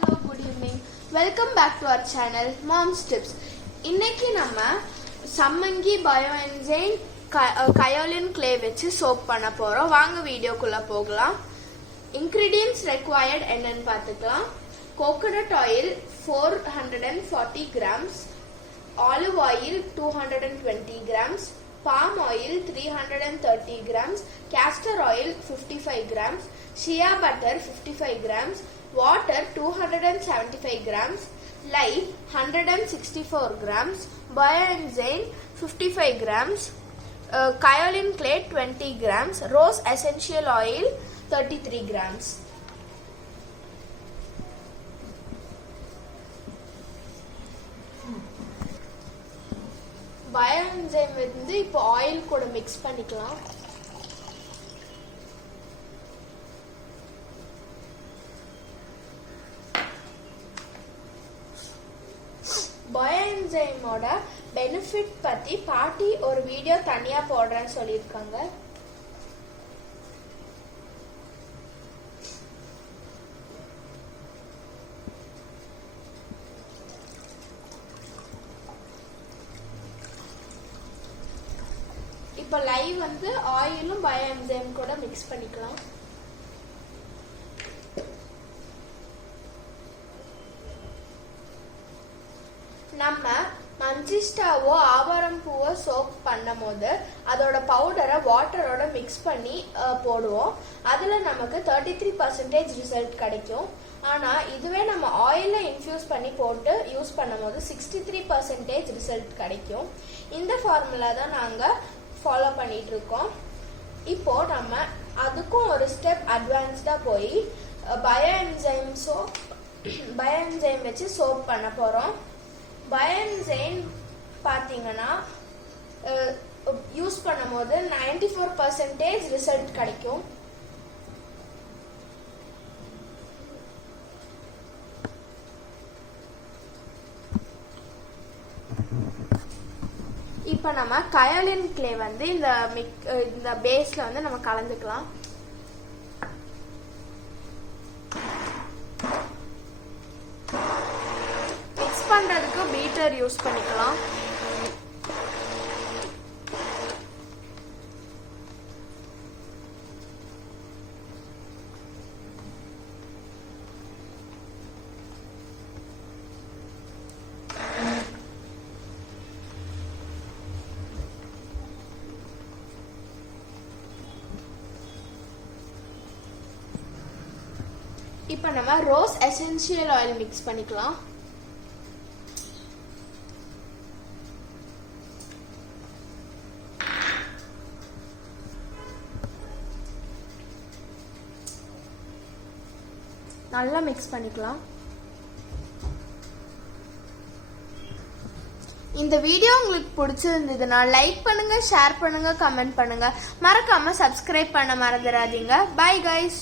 Hello, good evening. Welcome back to our channel Mom's Tips. இன்னைக்கு நம்ம சம்மங்கி bioenzyme kaolin clay வச்சு soap பண்ண போறோம். வாங்க வீடியோக்குள்ள போகலாம். Ingredients required என்னன்னு பார்த்துக்கலாம். Coconut oil 440 grams, olive oil 220 grams, palm oil 330 grams, castor oil 55 grams, shea butter 55 grams, water 275 grams, lye 164 grams, bioenzyme 55 grams, kaolin clay 20 grams, rose essential oil 33 grams. Bioenzyme வந்து இப்போ oil கூட mix பண்ணிக்கலாம். பயோஎன்சைமோட benefit பத்தி பாட்டி ஒரு video தனியா போடுறேன்னு சொல்லியிருக்காங்க. இப்போ லைவ் வந்து ஆயிலும் பயோஎன்சைம் கூட மிக்ஸ் பண்ணிக்கலாம். நம்ம மஞ்சிஸ்டாவோ ஆவாரம் பூவோ சோப் பண்ணும் போது அதோட பவுடரை வாட்டரோட மிக்ஸ் பண்ணி போடுவோம். அதில் நமக்கு 33% ரிசல்ட் கிடைக்கும். ஆனால் இதுவே நம்ம ஆயிலில் இன்ஃபியூஸ் பண்ணி போட்டு யூஸ் பண்ணும் போது 63% ரிசல்ட் கிடைக்கும். இந்த ஃபார்முலா தான் நாங்கள் ஃபாலோ பண்ணிட்டு இருக்கோம். இப்போ நம்ம அதுக்கும் ஒரு ஸ்டெப் அட்வான்ஸ்டா போய் பயோஎன்சைம் வச்சு சோப் பண்ண போறோம். பயோஎன்சைம் பாத்தீங்கன்னா யூஸ் பண்ணும்போது 94% ரிசல்ட் கிடைக்கும். இப்போ நம்ம கயோலின் கிளே வந்து இந்த பேஸ்ல வந்து நம்ம கலந்துக்கலாம். மிக்ஸ் பண்றதுக்கு பீட்டர் யூஸ் பண்ணிக்கலாம். இப்போ நம்ம ரோஸ் எசென்ஷியல் ஆயில் மிக்ஸ் பண்ணிக்கலாம். நல்லா மிக்ஸ் பண்ணிக்கலாம். இந்த வீடியோ உங்களுக்கு பிடிச்சிருந்ததுன்னா லைக் பண்ணுங்க, ஷேர் பண்ணுங்க, கமெண்ட் பண்ணுங்க. மறக்காம சப்ஸ்கிரைப் பண்ண மறந்துடாதீங்க. Bye guys.